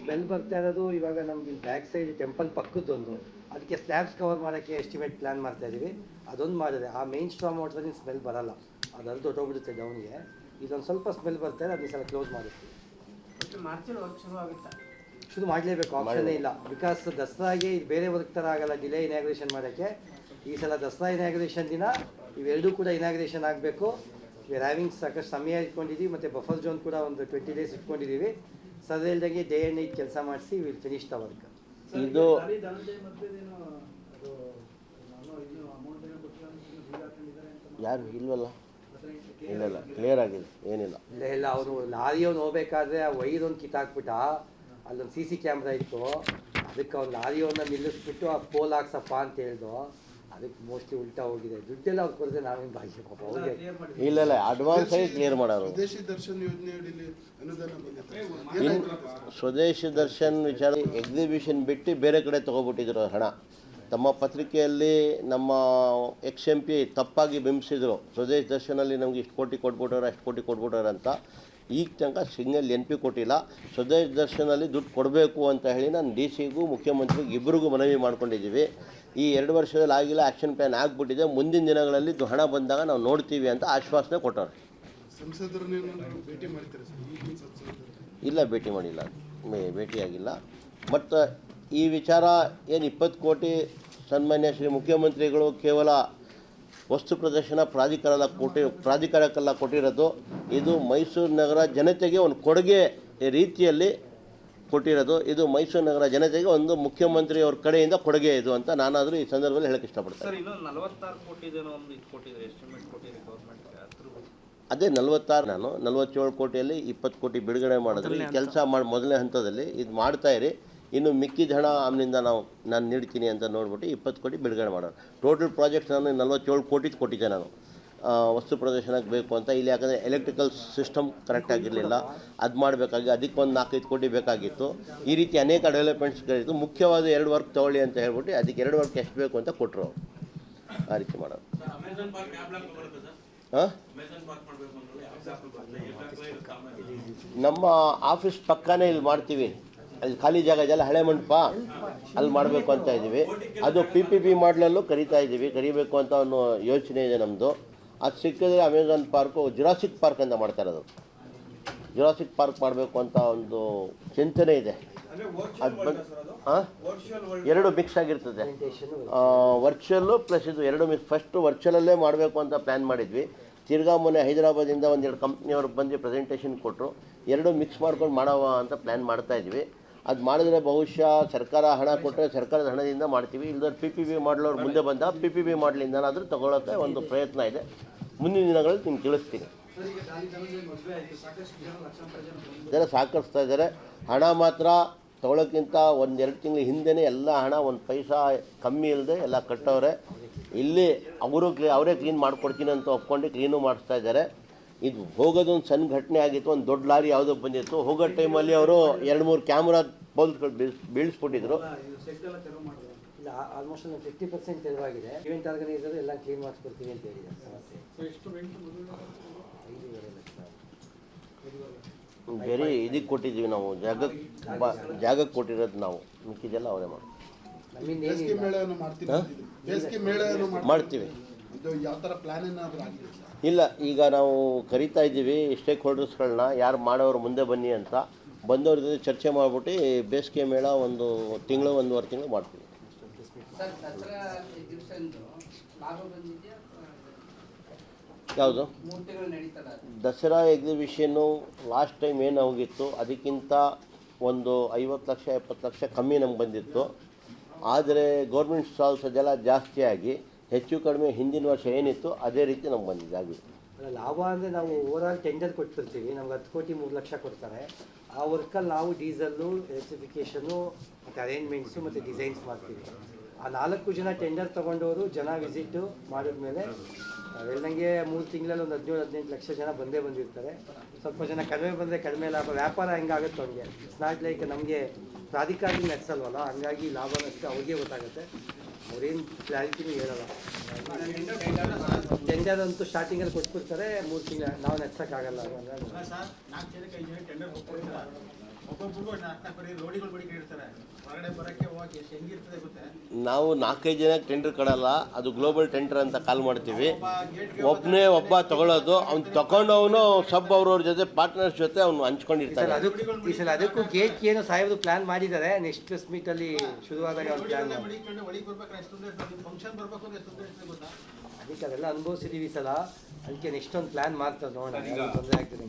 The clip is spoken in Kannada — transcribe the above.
ಸ್ಮೆಲ್ ಬರ್ತಾ ಇರೋದು ಇವಾಗ ನಮ್ಗೆ ಬ್ಯಾಕ್ ಸೈಡ್ ಟೆಂಪಲ್ ಪಕ್ಕದೊಂದು, ಅದಕ್ಕೆ ಸ್ಲ್ಯಾಬ್ಸ್ ಕವರ್ ಮಾಡೋಕ್ಕೆ ಎಸ್ಟಿಮೇಟ್ ಪ್ಲ್ಯಾನ್ ಮಾಡ್ತಾ ಇದ್ದೀವಿ. ಅದೊಂದು ಮಾಡಿದೆ, ಆ ಮೇನ್ ಸ್ಟ್ರಾಮ್ ವಾಟರ್ದಿಂದ ಸ್ಮೆಲ್ ಬರಲ್ಲ, ಅದರಲ್ಲಿ ದೊಡ್ಡೋಗ್ಬಿಡುತ್ತೆ ಡೌನ್ಗೆ. ಇದೊಂದು ಸ್ವಲ್ಪ ಸ್ಮೆಲ್ ಬರ್ತಾರೆ, ಅದನ್ನ ಸಲ ಕ್ಲೋಸ್ ಮಾಡಿರ್ತೀವಿ. ಶುರು ಮಾಡಲೇಬೇಕು, ಆಪ್ಷನ್ನೇ ಇಲ್ಲ. ಬಿಕಾಸ್ ದಸರಾಗೆ ಇದು ಬೇರೆ ವರ್ಕ್ ಥರ ಆಗಲ್ಲ ಡಿಲೇ ಇನಾಗ್ರೇಷನ್ ಮಾಡೋಕ್ಕೆ. ಈ ಸಲ ದಸರಾ ಇನಾಗ್ರೇಷನ್ ದಿನ ಇವೆರಡೂ ಕೂಡ ಇನಾಗ್ರೇಷನ್ ಆಗಬೇಕು. ವಿ ಹ್ಯಾವಿಂಗ್ ಸಾಕಷ್ಟು ಸಮಯ ಇಟ್ಕೊಂಡಿದ್ದೀವಿ, ಮತ್ತು ಬಫರ್ ಝೋನ್ ಕೂಡ ಒಂದು 20 days ಇಟ್ಕೊಂಡಿದ್ದೀವಿ. ಸರ್ ಹೇಳ್ದಂಗೆ ಡೇ ಆ್ಯಂಡ್ ನೈಟ್ ಕೆಲಸ ಮಾಡಿಸಿ ವಿಲ್ ಫಿನಿಶ್ ದ ವರ್ಕ್. ಇದು ಯಾರು ಇಲ್ವಲ್ಲ, ಇಲ್ಲ ಕ್ಲಿಯರ್ ಆಗಿದೆ, ಏನಿಲ್ಲ. ಇಲ್ಲ ಅವರು ಲಾರಿಯವ್ನು ಹೋಗ್ಬೇಕಾದ್ರೆ ಆ ವೈರೊಂದು ಕಿತ್ತಾಕ್ಬಿಟ್ಟ, ಅಲ್ಲೊಂದು CC ಕ್ಯಾಮ್ರಾ ಇತ್ತು, ಅದಕ್ಕೆ ಅವ್ನು ಲಾರಿಯವ್ನ ನಿಲ್ಲಿಸ್ಬಿಟ್ಟು ಆ ಪೋಲ್ ಹಾಕ್ಸಪ್ಪ ಅಂತ ಹೇಳ್ದು. ಅದಕ್ಕೆ ಮೋಸ್ಟ್ಲಿ ಉಲ್ಟಾ ಹೋಗಿದೆ. ದುಡ್ಡೆಲ್ಲ ಅವ್ರು ಕೊಡದೆ ನಾವೇನು ಭಾಗ್ಯ ಪಾಪ ಅವ್ರಿಗೆ. ಇಲ್ಲ ಅಡ್ವಾನ್ಸ್ ಆಗಿ ಕ್ಲಿಯರ್ ಮಾಡೋರು. ಸ್ವದೇಶಿ ದರ್ಶನ್ ವಿಚಾರ ಎಕ್ಸಿಬಿಷನ್ ಬಿಟ್ಟು ಬೇರೆ ಕಡೆ ತೊಗೊಬಿಟ್ಟಿದ್ರು ಹಣ. ತಮ್ಮ ಪತ್ರಿಕೆಯಲ್ಲಿ ನಮ್ಮ XMP ತಪ್ಪಾಗಿ ಬಿಂಬಿಸಿದ್ರು, ಸ್ವದೇಶಿ ದರ್ಶನಲ್ಲಿ ನಮ್ಗೆ ಇಷ್ಟು ಕೋಟಿ ಕೊಟ್ಬಿಟ್ಟವ್ರೆ, ಅಷ್ಟು ಕೋಟಿ ಕೊಟ್ಬಿಟ್ಟವ್ರೆ ಅಂತ. ಈಗ ತನಕ ಸಿಂಗಲ್ NP ಕೊಟ್ಟಿಲ್ಲ. ಸ್ವದೇಶಿ ದರ್ಶನಲ್ಲಿ ದುಡ್ಡು ಕೊಡಬೇಕು ಅಂತ ಹೇಳಿ ನಾನು DC-ಗೂ ಮುಖ್ಯಮಂತ್ರಿಗೂ ಇಬ್ಬರಿಗೂ ಮನವಿ ಮಾಡ್ಕೊಂಡಿದ್ದೀವಿ. ಈ 2 ವರ್ಷದಲ್ಲಿ ಆಗಿಲ್ಲ, ಆ್ಯಕ್ಷನ್ ಪ್ಲ್ಯಾನ್ ಆಗಿಬಿಟ್ಟಿದೆ. ಮುಂದಿನ ದಿನಗಳಲ್ಲಿ ಹಣ ಬಂದಾಗ ನಾವು ನೋಡ್ತೀವಿ ಅಂತ ಆಶ್ವಾಸನೆ ಕೊಟ್ಟವ್ರೆ. ಇಲ್ಲ, ಭೇಟಿ ಮಾಡಿಲ್ಲ, ಭೇಟಿಯಾಗಿಲ್ಲ. ಮತ್ತು ಈ ವಿಚಾರ ಏನು 20 ಕೋಟಿ ಸನ್ಮಾನ್ಯ ಶ್ರೀ ಮುಖ್ಯಮಂತ್ರಿಗಳು ಕೇವಲ ವಸ್ತು ಪ್ರದರ್ಶನ ಪ್ರಾಧಿಕಾರಕ್ಕೆಲ್ಲ ಕೊಟ್ಟಿರೋದು. ಇದು ಮೈಸೂರು ನಗರ ಜನತೆಗೆ ಒಂದು ಕೊಡುಗೆ ರೀತಿಯಲ್ಲಿ ಕೊಟ್ಟಿರೋದು. ಇದು ಮೈಸೂರು ನಗರ ಜನತೆಗೆ ಒಂದು ಮುಖ್ಯಮಂತ್ರಿಯವ್ರ ಕಡೆಯಿಂದ ಕೊಡುಗೆ ಇದು ಅಂತ ನಾನಾದರೂ ಈ ಸಂದರ್ಭದಲ್ಲಿ ಹೇಳಕ್ಕೆ ಇಷ್ಟಪಡ್ತೇನೆ. ಅದೇ 46, ನಾನು 47 ಕೋಟಿಯಲ್ಲಿ 20 ಕೋಟಿ ಬಿಡುಗಡೆ ಮಾಡಿದ್ರೆ ಈ ಕೆಲಸ ಮೊದಲನೇ ಹಂತದಲ್ಲಿ ಇದು ಮಾಡ್ತಾಯಿರಿ. ಇನ್ನು ಮಿಕ್ಕಿದ ಹಣ ಆಮೇಲಿಂದ ನಾನು ನೀಡ್ತೀನಿ ಅಂತ ನೋಡ್ಬಿಟ್ಟು 20 ಕೋಟಿ ಬಿಡುಗಡೆ ಮಾಡೋಣ. ಟೋಟಲ್ ಪ್ರಾಜೆಕ್ಟ್ ನಾನು 47 ಕೋಟಿ ಕೊಟ್ಟಿದ್ದೆ ನಾನು ವಸ್ತು ಪ್ರದರ್ಶನಕ್ಕೆ ಬೇಕು ಅಂತ. ಇಲ್ಲಿ ಯಾಕಂದರೆ ಎಲೆಕ್ಟ್ರಿಕಲ್ ಸಿಸ್ಟಮ್ ಕರೆಕ್ಟಾಗಿರಲಿಲ್ಲ, ಅದು ಮಾಡಬೇಕಾಗಿ ಅದಕ್ಕೆ ಒಂದು 4-5 ಕೋಟಿ ಬೇಕಾಗಿತ್ತು. ಈ ರೀತಿ ಅನೇಕ ಡೆವಲಪ್ಮೆಂಟ್ಸ್ಗಳಿತ್ತು. ಮುಖ್ಯವಾದ 2 ವರ್ಕ್ ತೊಗೊಳ್ಳಿ ಅಂತ ಹೇಳ್ಬಿಟ್ಟು ಅದಕ್ಕೆ 2 ವರ್ಕ್ ಎಷ್ಟು ಬೇಕು ಅಂತ ಕೊಟ್ಟರು. ಆ ರೀತಿ ಮಾಡೋದು. ಹಾಂ, ನಮ್ಮ ಆಫೀಸ್ ಪಕ್ಕನೇ ಇಲ್ಲಿ ಮಾಡ್ತೀವಿ. ಅಲ್ಲಿ ಖಾಲಿ ಜಾಗ ಇದೆಯಲ್ಲ, ಹಳೆ ಮಂಟಪ, ಅಲ್ಲಿ ಮಾಡಬೇಕು ಅಂತ ಇದ್ದೀವಿ. ಅದು PPP ಮಾಡಲಲ್ಲೂ ಕರಿಬೇಕು ಅಂತ ಒಂದು ಯೋಚನೆ ಇದೆ ನಮ್ಮದು. ಅದು ಸಿಕ್ಕಿದ್ರೆ ಅಮೆಝಾನ್ ಪಾರ್ಕು ಜುರಾಸಿಕ್ ಪಾರ್ಕ್ ಅಂತ ಮಾಡ್ತಾ ಇರೋದು. ಜುರಾಸಿಕ್ ಪಾರ್ಕ್ ಮಾಡಬೇಕು ಅಂತ ಒಂದು ಚಿಂತನೆ ಇದೆ. ಅದು ಎರಡು ಮಿಕ್ಸ್ ಆಗಿರ್ತದೆ, ವರ್ಚುವಲ್ಲು ಪ್ಲಸ್ ಇದು ಎರಡು ಮಿಕ್ಸ್. ಫಸ್ಟು ವರ್ಚುವಲಲ್ಲೇ ಮಾಡಬೇಕು ಅಂತ ಪ್ಲ್ಯಾನ್ ಮಾಡಿದ್ವಿ. ತಿರ್ಗಾ ಮೊನ್ನೆ ಹೈದರಾಬಾದಿಂದ 1-2 ಕಂಪ್ನಿಯವ್ರು ಬಂದು ಪ್ರೆಸೆಂಟೇಷನ್ ಕೊಟ್ಟರು. ಎರಡು ಮಿಕ್ಸ್ ಮಾಡ್ಕೊಂಡು ಮಾಡವ ಅಂತ ಪ್ಲ್ಯಾನ್ ಮಾಡ್ತಾಯಿದ್ವಿ. ಅದು ಮಾಡಿದ್ರೆ ಬಹುಶಃ ಸರ್ಕಾರ ಹಣ ಕೊಟ್ಟರೆ ಸರ್ಕಾರದ ಹಣದಿಂದ ಮಾಡ್ತೀವಿ. ಇಲ್ಲದ್ರೆ PPP ಮಾಡಲವ್ರು ಮುಂದೆ ಬಂದ PPP ಮಾಡಲಿಂದನಾದರೂ ತಗೊಳ್ಳೋಕ್ಕೆ ಒಂದು ಪ್ರಯತ್ನ ಇದೆ. ಮುಂದಿನ ದಿನಗಳಲ್ಲಿ ನಿಮ್ಗೆ ತಿಳಿಸ್ತೀನಿ. ಜನ ಸಾಕರಿಸ್ತಾ ಇದ್ದಾರೆ. ಹಣ ಮಾತ್ರ ತೊಗೊಳೋಕ್ಕಿಂತ 1-2 ತಿಂಗಳ ಹಿಂದೆಯೇ ಎಲ್ಲ ಹಣ ಒಂದು ಪೈಸಾ ಕಮ್ಮಿ ಇಲ್ಲದೆ ಎಲ್ಲ ಕಟ್ಟವ್ರೆ. ಇಲ್ಲಿ ಅವರೇ ಕ್ಲೀನ್ ಮಾಡಿಕೊಡ್ತೀನಿ ಅಂತ ಒಪ್ಕೊಂಡು ಕ್ಲೀನು ಮಾಡಿಸ್ತಾ ಇದ್ದಾರೆ. ಇದು ಹೋಗೋದೊಂದು ಸಣ್ಣ ಘಟನೆ ಆಗಿತ್ತು. ಒಂದು ದೊಡ್ಡ ಲಾರಿ ಯಾವುದೋ ಬಂದಿತ್ತು. ಹೋಗೋ ಟೈಮಲ್ಲಿ ಅವರು 2-3 ಕ್ಯಾಮ್ರಾ ಪೋಲ್ಸ್ಗಳು ಬೀಳಿಸ್ಬಿಟ್ಟಿದ್ರು. ಇಲ್ಲ, ಆಲ್ಮೋಸ್ಟ್ 50% ತೆರವಾಗಿದೆ. ಇವೆಂಟ್ ಆರ್ಗನೈಸರ್ ಎಲ್ಲ ಕ್ಲೀನ್ ಮಾಡಿಸ್ಕೊಡ್ತೀವಿ ಅಂತ ಹೇಳಿದ್ದಾರೆ. ಬೇರೆ ಇದಕ್ಕೆ ಕೊಟ್ಟಿದ್ದೀವಿ ನಾವು, ಜಾಗಕ್ಕೆ ಕೊಟ್ಟಿರೋದು ನಾವು. ಮಿಕ್ಕಿದೆಲ್ಲ ಅವರೇ ಮಾಡ್ತೀವಿ. ಇಲ್ಲ, ಈಗ ನಾವು ಕರಿತಾ ಇದ್ದೀವಿ ಸ್ಟೇಕ್ ಹೋಲ್ಡರ್ಸ್ಗಳನ್ನ, ಯಾರು ಮಾಡೋರು ಮುಂದೆ ಬನ್ನಿ ಅಂತ. ಬಂದವ್ರ ಜೊತೆ ಚರ್ಚೆ ಮಾಡಿಬಿಟ್ಟು ಬೇಸಿಗೆ ಮೇಳ 1 ತಿಂಗಳು 1.5 ತಿಂಗಳು ಮಾಡ್ತೀವಿ. ಯಾವುದು ದಸರಾ ಎಕ್ಸಿಬಿಷನ್ನು ಲಾಸ್ಟ್ ಟೈಮ್ ಏನು ಹೋಗಿತ್ತು ಅದಕ್ಕಿಂತ ಒಂದು 50 ಲಕ್ಷ 70 ಲಕ್ಷ ಕಮ್ಮಿ ನಮ್ಗೆ ಬಂದಿತ್ತು. ಆದರೆ ಗೌರ್ಮೆಂಟ್ ಸ್ಟಾಲ್ಸ್ ಅದೆಲ್ಲ ಜಾಸ್ತಿ ಆಗಿ ಹೆಚ್ಚು ಕಡಿಮೆ ಹಿಂದಿನ ವರ್ಷ ಏನಿತ್ತು ಅದೇ ರೀತಿ ನಮ್ಗೆ ಬಂದಿದೆ ಆಗಿದೆ. ಲಾಭ ಅಂದರೆ ನಾವು ಓವರಾಲ್ ಟೆಂಡರ್ ಕೊಟ್ಟಿರ್ತೀವಿ. ನಮ್ಗೆ 10 ಕೋಟಿ 3 ಲಕ್ಷ ಕೊಡ್ತಾರೆ. ಆ ವರ್ಕಲ್ಲಿ ನಾವು ಡೀಸಲ್ಲು, ಎಲೆಕ್ಟ್ರಿಫಿಕೇಷನು ಮತ್ತು ಅರೇಂಜ್ಮೆಂಟ್ಸು ಮತ್ತು ಡಿಸೈನ್ಸ್ ಮಾಡ್ತೀವಿ. ಆ 4 ಜನ ಟೆಂಡರ್ ತೊಗೊಂಡವರು ವಿಸಿಟ್ಟು ಮಾಡಿದ್ಮೇಲೆ ಹೇಳ್ದಂಗೆ 3 ತಿಂಗಳಲ್ಲಿ ಒಂದು 17-18 ಲಕ್ಷ ಜನ ಬಂದಿರ್ತಾರೆ. ಸ್ವಲ್ಪ ಜನ ಕಡಿಮೆ ಬಂದರೆ ಕಡಿಮೆ ಲಾಭ. ವ್ಯಾಪಾರ ಹೆಂಗಾಗುತ್ತೆ ಅವ್ರಿಗೆ. ಇಟ್ಸ್ ನಾಟ್ ಲೈಕ್ ನಮಗೆ ಪ್ರಾಧಿಕಾರಿ ನಡೆಸಲ್ವಲ್ಲ, ಹಂಗಾಗಿ ಲಾಭ ನಷ್ಟ ಅವ್ರಿಗೆ ಗೊತ್ತಾಗುತ್ತೆ. ಅವ್ರೇನು ಕ್ಲಾರಿಟಿನೂ ಹೇಳಲ್ಲ. ಟೆಂಡರ್ ಅಂತೂ ಸ್ಟಾರ್ಟಿಂಗಲ್ಲಿ ಕೊಟ್ಬಿಡ್ತಾರೆ. 3 ತಿಂಗಳು ನಾವು ನಡೆಸೋಕ್ಕಾಗಲ್ಲ. ಒಬ್ಬೊಬ್ಬರಿಗೂ ನಾಲ್ಕು ಬರೀ ರೋಡಿಗಳು ಬಡಿ ಕೇಳ್ತಾರೆ, ಹೊರಗಡೆ ಬರೋಕ್ಕೆ ಹೋಗಿ ಎಷ್ಟು ಹೆಂಗಿರ್ತದೆ ಗೊತ್ತೆ. ನಾವು 4-5 ಜನಕ್ಕೆ ಟೆಂಡರ್ ಕೊಡಲ್ಲ, ಅದು ಗ್ಲೋಬಲ್ ಟೆಂಡರ್ ಅಂತ ಕಾಲ್ ಮಾಡ್ತೀವಿ. ಒಬ್ಬನೇ ಒಬ್ಬ ತಗೊಳ್ಳೋದು, ಅವ್ನು ತಗೊಂಡವನು ಸಬ್ ಅವ್ರವ್ರ ಜೊತೆ ಪಾರ್ಟ್ನರ್ಸ್ ಜೊತೆ ಅವ್ನು ಹಂಚ್ಕೊಂಡಿರ್ತಾನೆ. ಈ ಸಲ ಅದಕ್ಕೂ ಗೇಟ್ ಏನು ಸಾಹೇಬ್ರು ಪ್ಲಾನ್ ಮಾಡಿದ್ದಾರೆ. ನೆಕ್ಸ್ಟ್ ಪ್ರೆಸ್ ಮೀಟಲ್ಲಿ ಶುರುವಾದಾಗ ಅವ್ರು ಪ್ಲಾನ್ ಬಡಿಕೊಂಡು ಒಳಗೆ ಬರ್ಬೇಕಾದ್ರೆ ಎಷ್ಟು ಫಂಕ್ಷನ್ ಬರ್ಬೇಕು ಅಂದ್ರೆ ಎಷ್ಟು ಇರ್ತದೆ ಗೊತ್ತಾ. ಅದಕ್ಕೆ ಅದೆಲ್ಲ ಅನುಭವಿಸಿದೀವಿ ಈ ಸಲ. ಅದಕ್ಕೆ ನೆಕ್ಸ್ಟ್ ಒಂದು ಪ್ಲಾನ್ ಮಾಡ್ತಾರೆ ನೋಡೋಣ, ತೊಂದರೆ ಆಗ್ತದೆ.